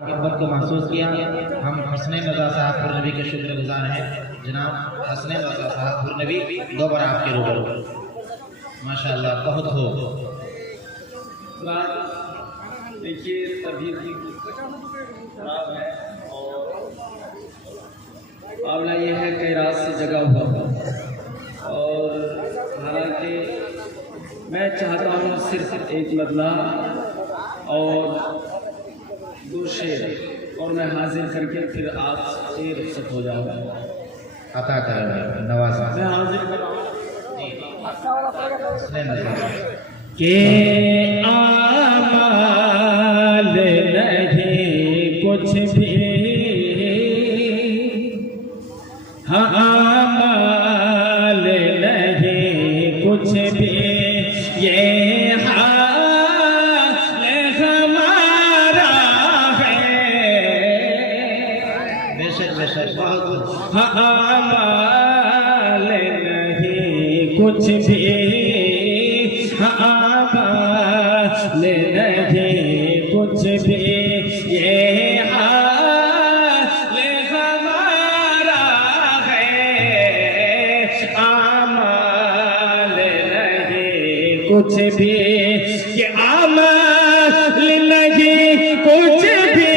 खिदमत को महसूस किया। हम हसनैन रज़ा साहब पुरनबी के शुक्रगुजार हैं। जनाब हसनैन रज़ा साहब पुरनबी दोबारा आपके रूबरू माशाअल्लाह बहुत हो। देखिए तबीयत खराब है और मामला ये है कि रात से जगा हुआ और हालांकि मैं चाहता हूँ सिर्फ एक बदला और दो शेर और मैं हाजिर करके फिर आप से रुखसत हो जाऊँगा। अता करें नवाज मैं हाजिर कर रहा हूँ के आमाल नहीं कुछ भी, हाँ आमाल नहीं कुछ भी, ये हाल हमारा है। बेशक बेशक बहुत हाँ आमाल नहीं कुछ भी, नहीं कुछ भी, ये हाल हमारा है। आमाल नहीं कुछ भी, ये आमाल नहीं कुछ भी।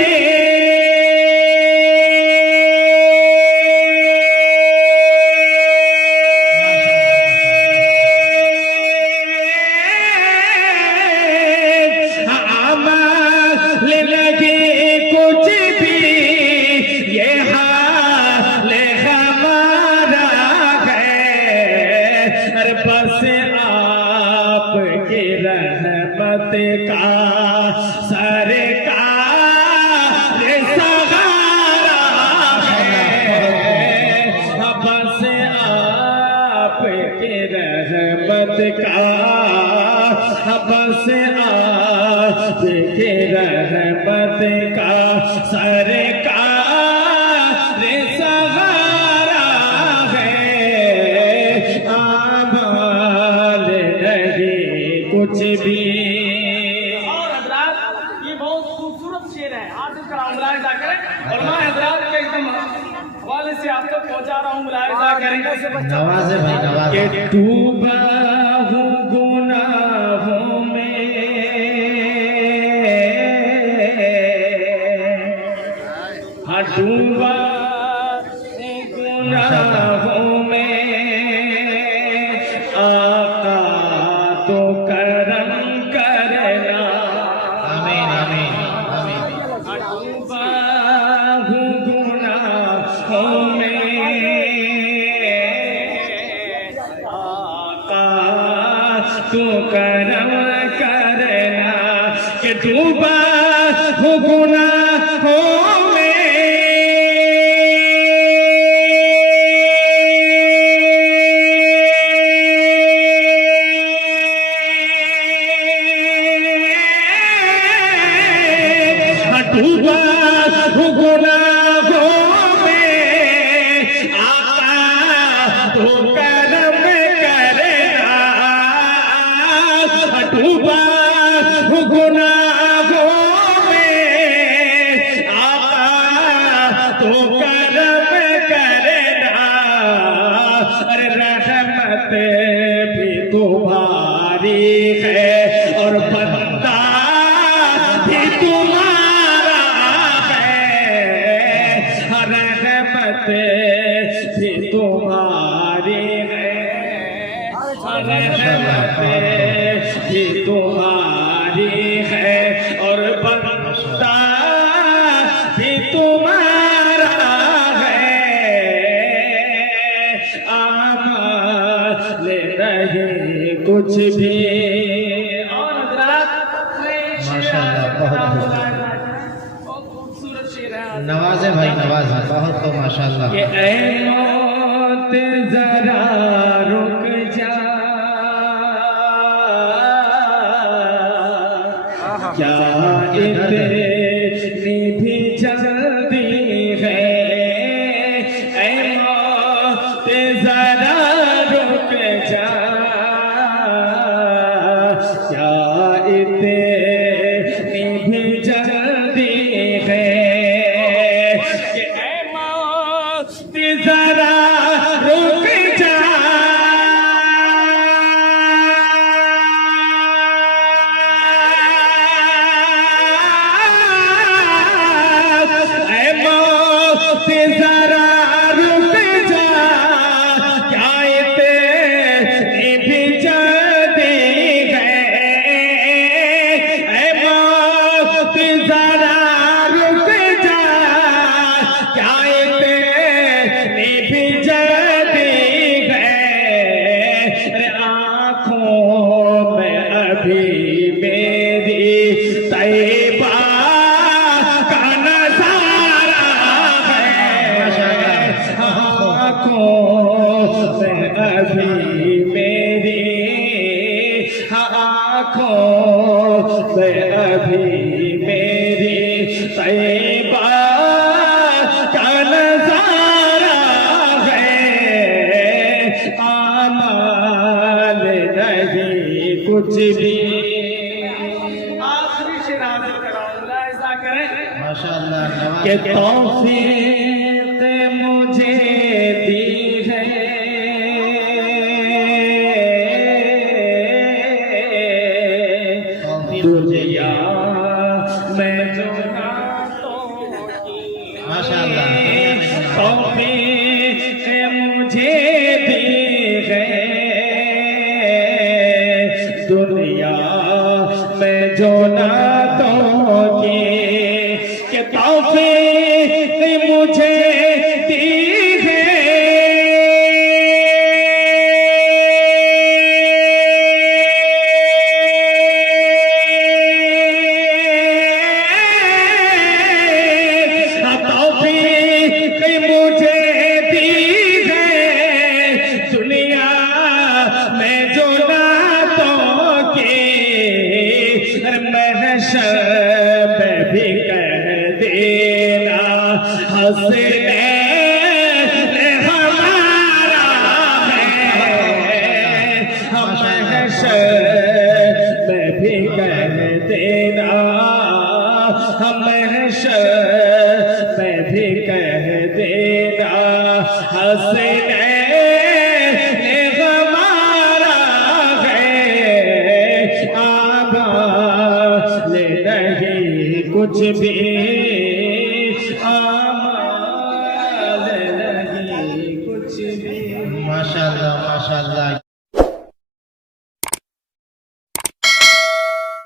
बस आपकी रहमत का सरकार सहारा है। बस आपकी रहमत का, बस आपकी रहमत का सरकार सहारा है। कुछ भी और हजरात ये बहुत खूबसूरत शेर है। आज इसका मुलाहिजा करें और मैं हजरात के एकदम हवाले से आपको पहुंचा रहा हूँ। मुलाहिजा करेंगे नवाज भाई नवाज के डूबा हूँ गुनाहों में, हाँ डूबा गुनाहों में, आका तो करम करना। आमीन आमीन आमीन। डूबा हूँ गुनाहों में, आका तो करम करना। के डूबा हूँ गुनाहों में, डूबा हूँ गुनाहों में, आका तो करम करना। डूबा हूँ गुनाहों में, आका तो करम करना। अरे रहमत भी तुम्हारी है और बंदा भी तुम्हारा है। रहमत भी तुम्हारी है, रहमत भी तुम्हारी है और बंदा भी तुम्हारा है। आमाल नहीं कुछ भी। और हजरात माशाअल्लाह बहुत बहुत खूबसूरत शेर है। नवाज भाई नवाज बहुत हो माशाअल्लाह। कि ऐ मौत जरा रुक जा, क्या इतनी भी जल्दी है। ऐ मौत जरा रुक जा, क्या इतनी भी जल्दी है। आँखों में अभी मेरी तैयबा का नजारा है। आँखों में अभी मेरी आँखों में अभी मेरी तैयबा का नजारा है। आमाल नहीं कुछ भी। आखिरी शेर हाजिर कराऊंगा, ऐसा करें माशाअल्लाह कि नवाज तौफीक मुझे दी है दुनिया में जो नातों की माशाअल्लाह तौफीक मुझे दी है दुनिया में जो नातों की कि तौफीक मुझे दी है तौफीक मुझे दी है दुनिया में जो नातों की महशर में भी कह देना हसनैन हमारा है। हम महशर में भी कह देना हम महशर में भी कह देना हसनैन हमारा है। आबा ले नहीं कुछ भी